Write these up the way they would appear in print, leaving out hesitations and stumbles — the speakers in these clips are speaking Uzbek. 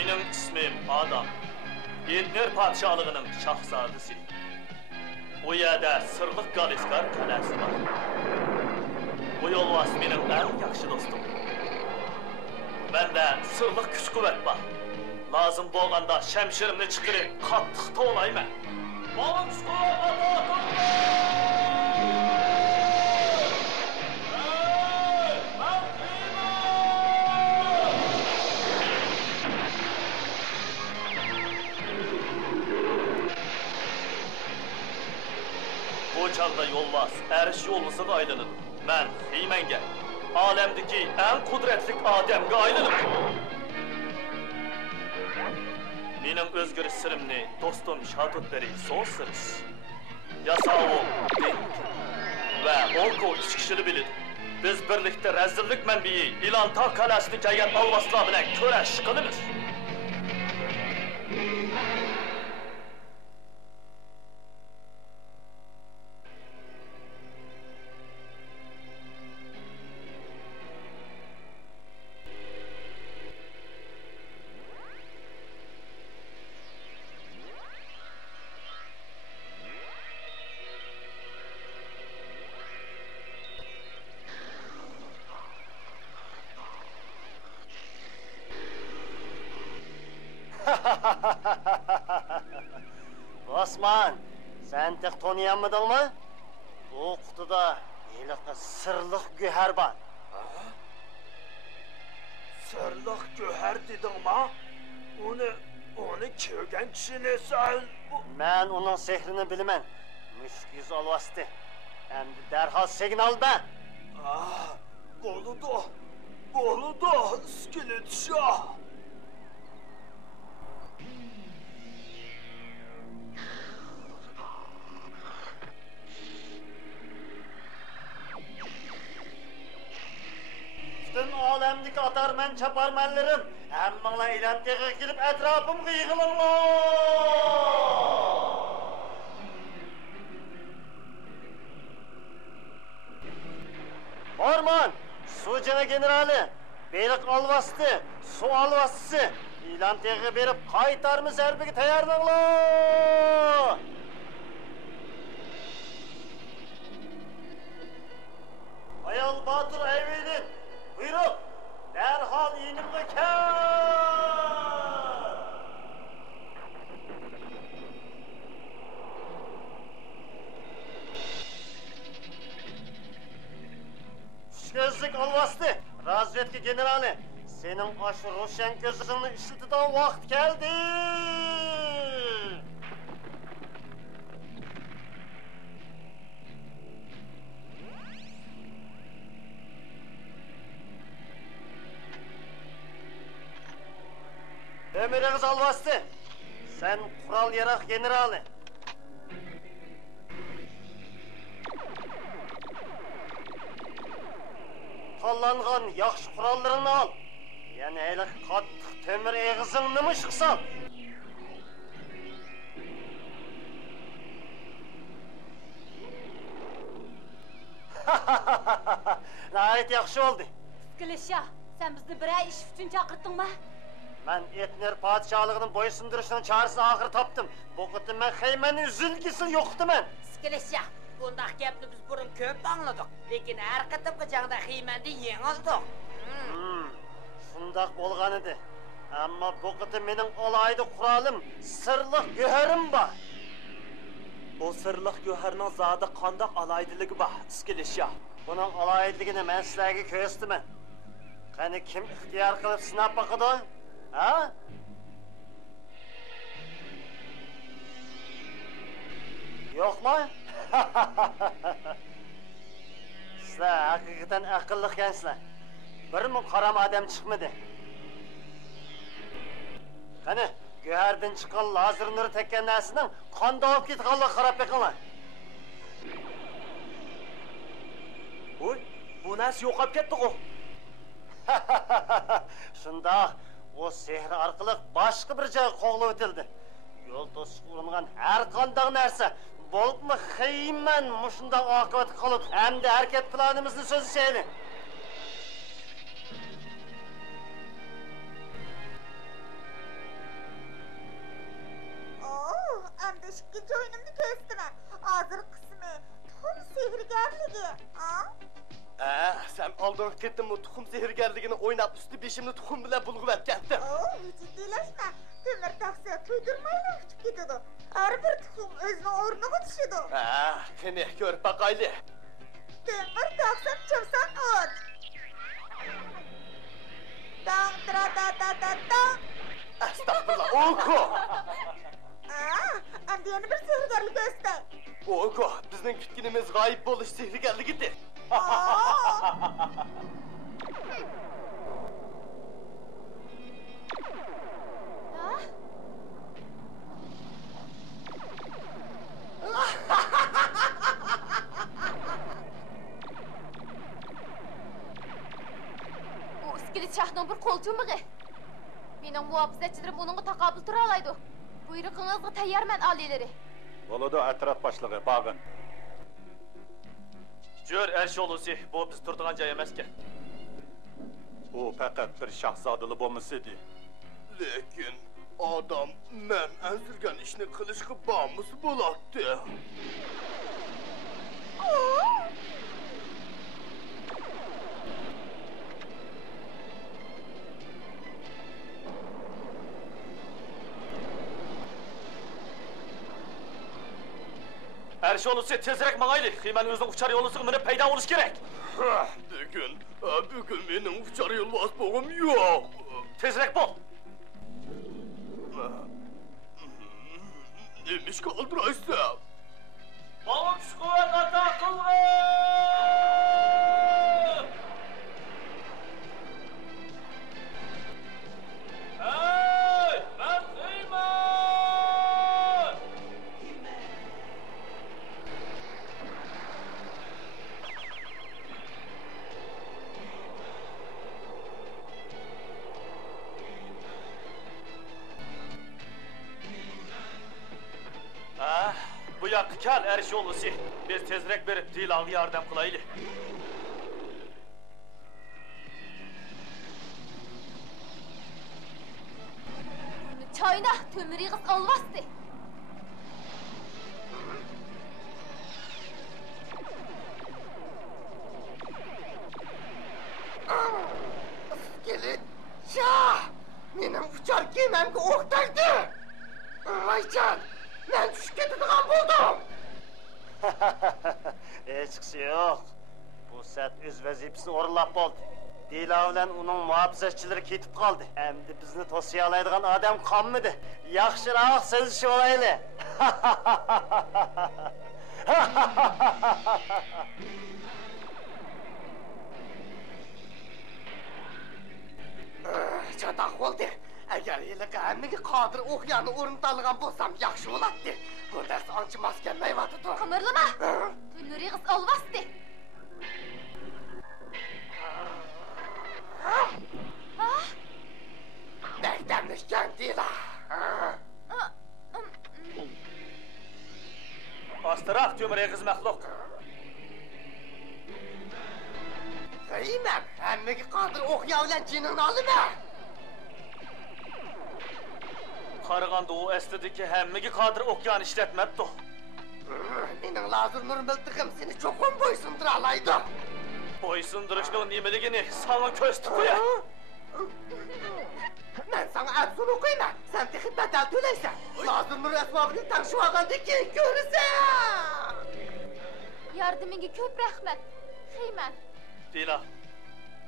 Benim ismim Adam. Yetner padişahlığının şahzadesi. O yerdə Sırlıq Qaliskar kələsi var. Bu yolvas benim en yaxşı dostum. Məndə sırlıq güc-qüvvət var. Lazım bolğanda şəmşirimni çıxırıb qatlıqda olayım mən. Malım güc-qüvvət Bu çağda yolvas, əriş yollusuq aylınır. Mən Xeymenge, alemdeki en kudretlik Adem'e aylınım. Benim özgürüş sırımni dostum Şadutberi son sırış. Yasağı Denkin ve Olko 3 kişili bilir. Biz birlikte rezillik menbiyi İlantağ kalasını kelgen alvasla bilen köreş kılımız. Osman, sen tek tanıyamadın mı? O kutuda yılıkı sırlık güher var. Sırlıq göher dedin ma? Onu köygen kişini sen... Ben onun sehrini bilmem. Müşk alvastı. Hem de derhal signal ben. Boluda, iskelet şah. Bütün alemdeki atarmen çaparmenlerim emmala ilantığa girip etrafımı yığılırlar. Orman, Sucana generali, Beylik alvastı, su alvastısı, ilantığa berip kaytarmı serbeki tayarlanlar. Ayal Batur Eyvedin, buyurun, derhal iğnimde kâr! Üç gözlük alvastı, razvedki generali, senin aşı Roşen gözünü işiltiden vakit geldi! Ömürünüz alvastı, sen kural yarak generali. Tallanğan yaxşı kurallarını al. Yani öyle kattık temir eğizini mi çıksan? Nəhayət yaxşı oldu. Skilişah, sen bizni birey iş için çağırttın mı? Ben Etner padişahlığının boyusunduruşunun çağrısını ahır taptım. Bu kıtım ben Xeymen'in üzülgisi yoktu ben. Skilişah, bundak gapni biz burun köp anladık. Lekin her kıtıpkı jangda Xeymen'de yengildik. Şundak bolğan idi. Ama bu kıtım benim olaydı kuralım, sırlık göherim var. O sırlıq göherinin zadı qandaq alaydılığı var, İskilişah. Bunun alaydılığını ben sizlerge köstümün. Hani kim ihtiyar kılıp sınap bakıdı? Ha? Yok mu? Sizler hakikaten akıllı gençler. Bir mi karam adam çıkmadı? Hani göherden çıkan lazer nuru tekken nesinin kan dağıp gitkanla karab bakınlar. Oy, bu nas yo'qolib ketdi o. Şunda o sehri arkalık başka bir joyga qo'g'lab o'tildi. Yo'l to'siq uringan har qanday narsa bo'libmi Xeymen mushundoq oqibat qilib hamda harakat planimizni so'zlaylik. ketim o tuxum zehirgerligini oynap üstü beşimni tuxum bile bulgup kettim. Oo, ciddileşme. Tümür taksiye tuydurmayla uçup gidiyordu. Her bir tuxum özünün ornuna düşüyordu. Kene görüp bakaylı. Tümür taksiye çıpsan ot. Dang tra da da da da. Estağfurullah, oku! Endi yeni bir sehirgerlik göster. Oku, bizning kutkinimiz g'oyib bo'lish sehrgarligidir. Ha? Bu iskilit şahның bir koltuğumığı. Mening muhafizatchilarim onunğa taqobil tura olaydi. Buyrug'ingizga tayyorman oliylari. Bo'ladi atrof boshlig'i Bag'in. Jör Erşolusi, bu biz turdigan joy emaskan. U faqat bir shahzodali bo'lmasidi. Lekin odam men anzirgan ishni qilishga bormisi bo'ladi. Erşolusi, tezrek mangaylı. Kıymen özünün uçar yolusu minip peyda oluş gerek. Bugün mening uchar yo'lbos bo'g'im yo'q. Tezrek bol. Nima ish qoldiraysan? Balık kuvvet takıldı! Hey! Ben Kıymen! Bu yakı kel Erşolusi. Biz tezrek verip Dilan'ı yardım kılaylı. Çayna tömürüğüz olmazdı. Gelin. Şah! Mening uchar kemamga o'q tegdi. Vaycan, men tushib ketadigan bo'ldim. Hechqisi yo'q. Bu sat o'z vazifasini o'rinlab bo'ldi. Dila bilan uning muhofizatchilari ketib qoldi. Endi bizni to'siya oladigan odam qolmadi. Yaxshiroq sizishib olayli. Çatak oldu. Eğer yıllık emmigi qadir o'qiyani o'rnida olgan bo'lsam yaxshi bo'ladi. Bu dars ancha mos kelmayapti. Kımırlama. Tömürüğüz olmazdı. Beklenmişken Dila. Astaraf tömürüğüz məxluq. Kıymam, emmigi qadir o'qiya bilan jinini olma. Qarıqanda o əslidiki həmmigi qadir okyan işlətmədi. Mening lazım mürmültüqim seni çoxum boysundura alaydı. Boysunduruşluğun nimeligini sana köz tıkıya. Ben sana abzun okuyma, sen texi bedel töleysen. Lazım mür esbabını tanışıp alanda keyin görürsen. Yardımınga köp rahmet. Kıymen. Dila,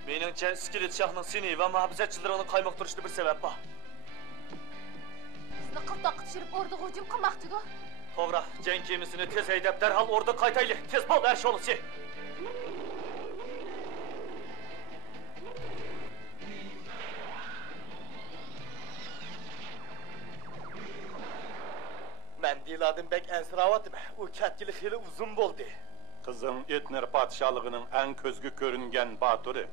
meningçe iskilit şahının seni ve muhafizatçılarını kaymak duruşlu bir sebep var. Bizni qıltaq düşürüp orada hücum qılmaqçıdı. Toğra, cenk gemisini tez eydep derhal orada qaytaylı. Tez bol Erşolusi. Ben Diladan bek ensiravadım. O ketgili xili uzun boldu. Qizim Etner podshohligining eng ko'zga ko'ringan baturi.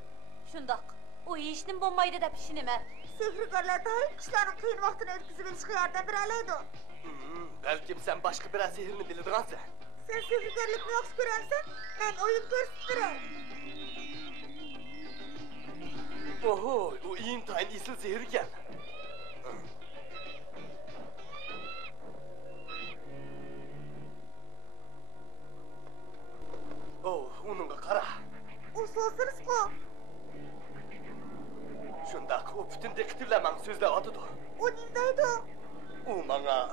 Şundaq. O işinin bo'lmaydi deb ishinaman. Sehrgarlar daim kişilerin kıyın vaktini ötküzüp ilişki yardım bir alaydı. Belki sen başka bir sihirini bilirgansan. Sen sehrgarlıkını yaxşı görensen, ben oyun görsüttürem. Oho, o intayin isil zehir gel. Oh, onunla kara. O soğusunuz ko. bütün dikkatle men sözleyatdı. O nimdaydı? O bana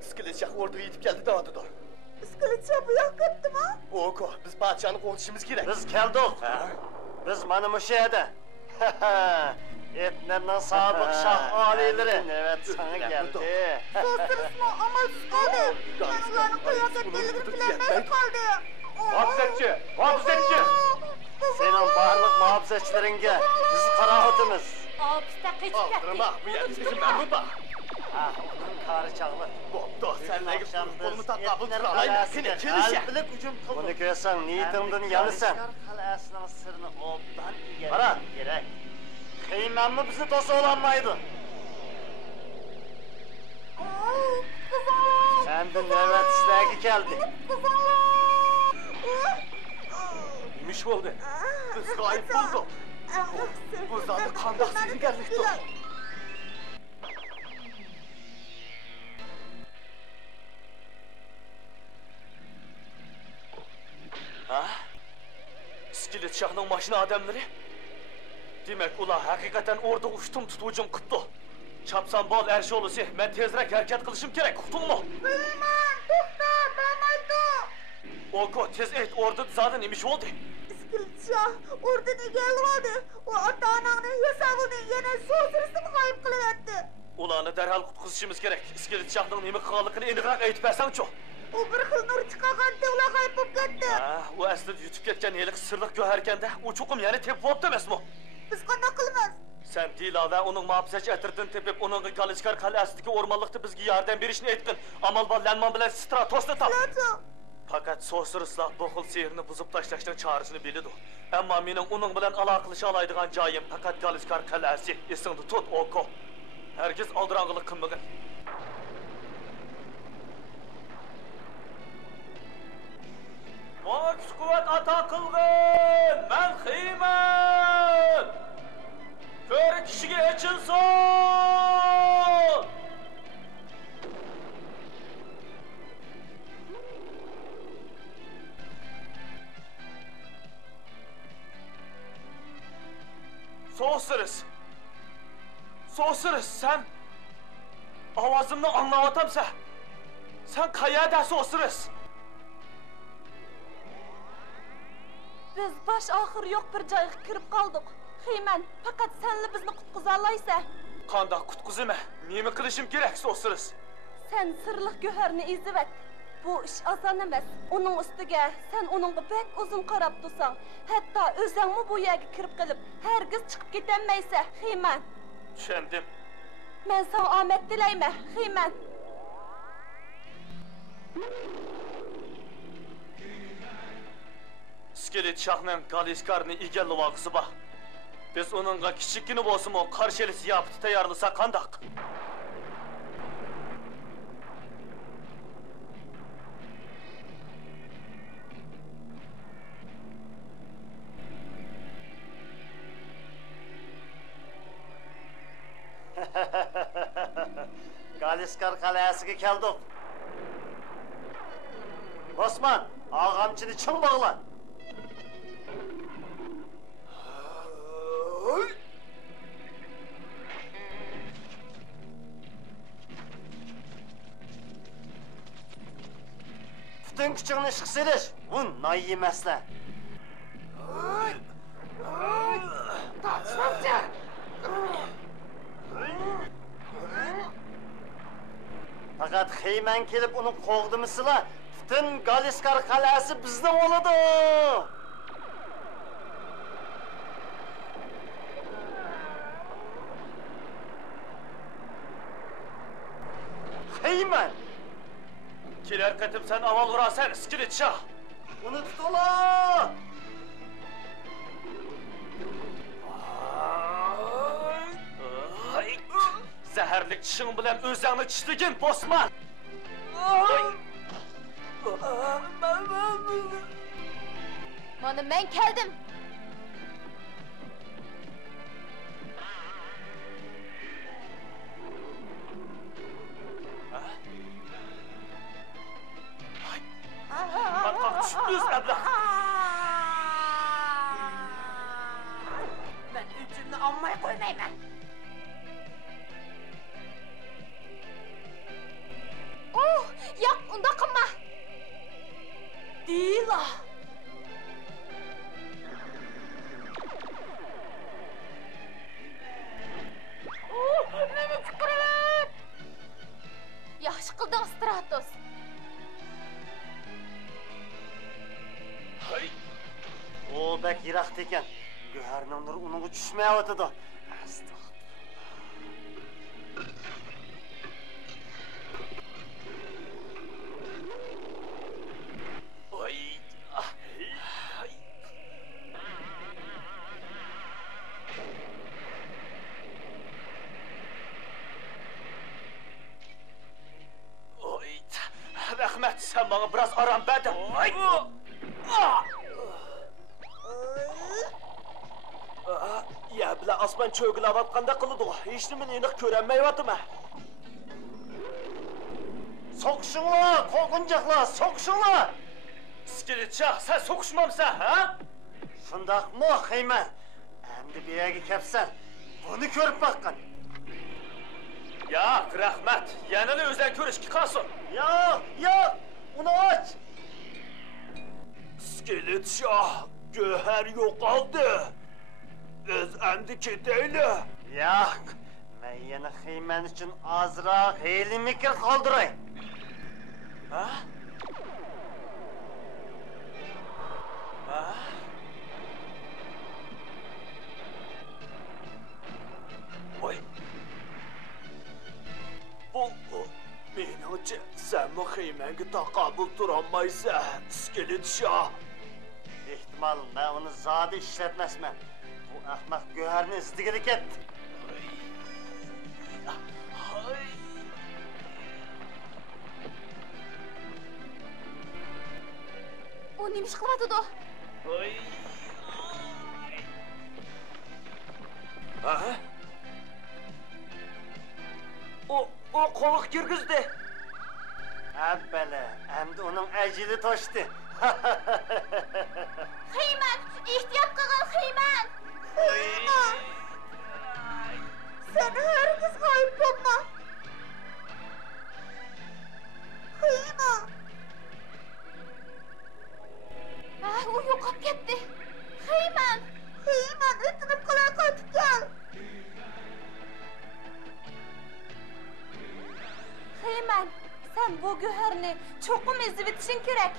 İskilit Şah orduya yetip geldi dağıtıdı. İskilit bu yak gitti mi? Oko, biz padişahını konuşmamız gerek. Biz keldik. Ha? Biz mana bu şeyde. Etnerden sabık şah alileri. Evet, sana geldi. Sosırısma amalsız kaldı. Ben ulanın kıyafetlerini bilenmeye kaldı. Muhafizetçi! Muhafizetçi! Senin barlık muhafizetçileringe biz karahatımız. Obsta qechib Aldırma, bu yer bizim memnun bak. Ha, onun karı çağlı. Boptu, sen ne gibi kolunu takabıl Etner sıralayın. kalasıga Seni kelişe. kalbilik hücum kıldı. Bunu görsen niyetimden yanısan. Kalasının sırrını obdan igerin. Para. Gerek. Kıymanlı bizi tosa olanmaydı. Sen de nöbet işlerge geldi. Neymiş oldu? Biz gayip bulduk. Bu zatı kandak seni gelmişti. Ha? İskilit Şah'ın başına adamları. Demek ula hakikaten orada uçtum tutucum kıptı. Çapsam bol erşi olursa ben tezrek hareket kılışım gerek, uktun mu? Bilmem, to'xta, bo'lmaydi. Oko, tez et, orada zaten imiş oldu. Iskilcha o'rdan egalib oldi. U ota-onangni yasavini yana so'zrisini g'oyib qilyapti. Ulanı derhal kutkusuşumuz gerek. İskilit Şah'ın nemi kağılıkını enirak ayıp versen çok. U bir xil nur chiqarganda ular g'oyib bo'lib ketdi. Ha, o aslida yutib ketgan yelik sırlık göherkende o çukum yani tepip oldu demesmi? Biz qanday qilamiz? Sen Dila ve onun muhafazachi atirdan tepip onun Kaliskar kal'asidagi o'rmonliqda bizga yordam berishni aytgin. Amal bor lanman bilan stratosni top. Lato. Fakat so'sirishlar bu xil sehrni buzib tashlashning chorasini biladi. Ammo mening uning bilan aloqalasha oladigan joyim faqat Kaliskar kal'asi. Esingda tut, Oko. Herkes aldirang'ilik qilmagin. Bana kuch quvvat ato qilgin. Men Xiyman. Ko'ri kishiga echinsin. So'siriz, sen ovozimni anglayotamsa, sen qayerda so'siriz? Biz baş ahir yo'q bir joyga kirib qoldik. Xiyman, faqat senli bizni qutqiza olaysan. Qanday qutqizima? Nima qilishim kerak so'siriz? Sen sirliq go'harni izib et. Bu ish oson emas. Uning ustiga sen uningga bek uzun qarab tursan, hatto o'zingmi bu yerga kirib qilib, hargiz chiqib ketolmaysan, Xiyman. Tushundim. Men sana omad tilayman, Xiyman. İskilit Şah'ның Kaliskarni egallab olg'isi bor. Biz uningga kichikgina bo'lsa-mu qarshilik ziyofati tayyorlasa qandaq? Kaliskar kalasiga keldik. Osman, ağamçını çın bağla. Bütün küçüğünü şıksırış. Bu nayi mesle. Fakat Xiyman kelip onu kovdu mısıla, bütün Kaliskar kalası bizden oladı. Xiyman! Keler katım sen aval vurasan İskilit Şah. Unut ola! Zəhərlik çişin bilan özəngni çişligin, Bosman! Mana men keldim. Batqaq tushibmiz, ablah! Ben üçümle almay koymayman. Oh, yo'q, unda qilma. Deyla. Meni chiqarib. Yaxshi qilding, Stratos. O bek yiroqda ekan. Go'harning nuri uningga tushmayotidi. Rahmat, sen bana biraz aram berdi. Ya bilan osmon cho'g'ilayotganda qildi. Hech nimani aniq ko'rolmayapman. So'qishinglar, qo'rqinchoqlar, so'qishinglar. Skeletcha, sen so'qishmamsan, ha? Shundaqmi, Xiyman? Endi bu yerga kelsan, buni ko'rib boqqan. Ya, rahmat. Yanini o'zdan ko'rishga qolsin. Yo'q, uni och. Skeletcha, go'har yo'qoldi. Biz endi ketayli. Yo'q, men yana Xiyman uchun ozroq hiyli mikr qoldiray. Ha? Ha? Voy. Bu menimcha sen bu Xiymanga taqobil turolmaysan, Skeletcha. Ehtimal men uni zodi ishlatmasman. Bu ahmoq go'harni izdiga ketdi. U nima ish qilyotdi? Ha? O qo'liq kirgizdi. Abbala, endi uning ajili toshdi. Xiyman, ehtiyot qilgin, Xiyman. Xiyman! Sen hargiz g'oyib bo'lma. Xiyman! U yo'qolib ketdi. Xiyman! Xiyman, o'tinib qolay qaytib kel. Xiyman, sen bu go'harni cho'qim ezib etishing kerak.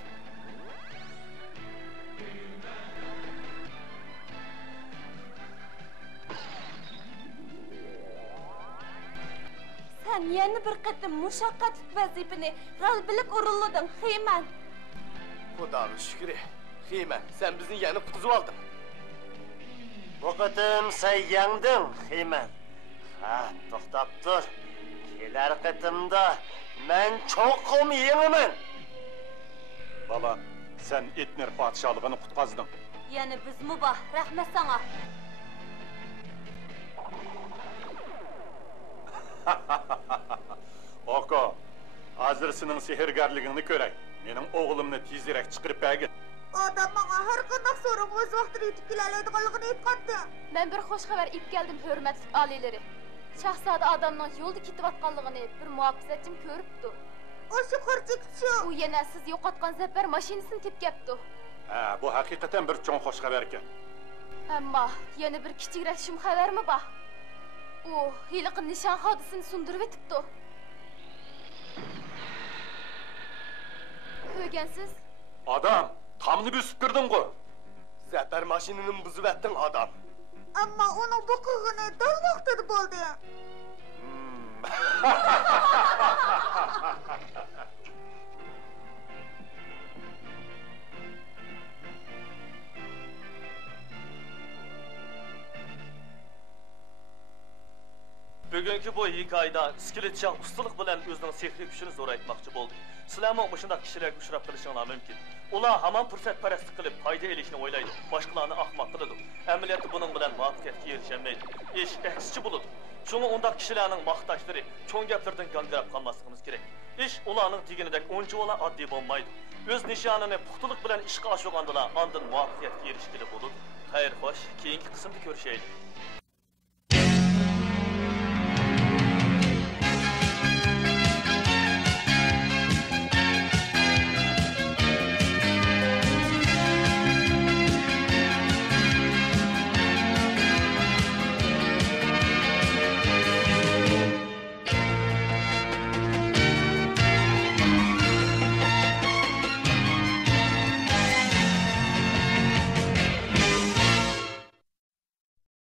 Sen yana bir qatim mushaqqatli vazifani g'albilik o'rinlading, Xiyman. Xudoga shukr. Xiyman, sen bizni yana qutqizib olding. Bu qatim sen yengding, Xiyman. Ha, to'xtab tur. Kelar qatimda men cho'qim yengiman. Bala, sen Etner podshohligini qutqazding. Yani biz mubah, rahmat sana. Oko, hozir sening sehrgarligingni ko'ray. Mening o'g'limni tezroq chiqarib bergin. Odam menga har qanday so'roq o'z vaqtida yetib keloladiganligini aytgandi. Men bir xush xabar ip keldim, hurmatli oliylari. Shahzoda odamning yo'lda ketayotganligini bir muhofizatchim ko'ribdi. O'sha qirchiqchi. U yana siz yo'qotgan zafar mashinasini tepkapti. Ha, bu haqiqatan bir cho'ng xush xabar ekan. Ammo yana bir kichikroq shum xabarmi bor? U hiliqi nishon hodisini sundirib etibdi. Ko'rgansiz? Adam, tamni bosib kirding-ku. Zafar mashinani buzib etding odam. Ammo uning bu qilg'ini dal vaqtida bo'ldi. Bugungi bu hikoyada Skeletcha ustalik bilan o'zining sehriy kuchini zo'raytmoqchi bo'ldi. Sizlarmi mushunday kishilarga uchrab qolishinglar mumkin. Ular hamon fursatparastlik qilib foyda elishni o'ylaydi, boshqalarni ahmoq qiladi. Amaliyotda buning bilan muvaffaqiyatga erisholmaydi. Ish aksicha bo'ladi. Shunga undaq kishilarning maqtashlari cho'ng gaplardan g'aldirab qolmasligimiz kerak. Ish ularning deganidek uncha oddiy bo'lmaydi. O'z nishonini puxtalik bilan ishga oshirgandilar, ondan muvaffaqiyatga erishgili bo'ladi. Xayr, xo'sh, keyingi qismda ko'rishaylik.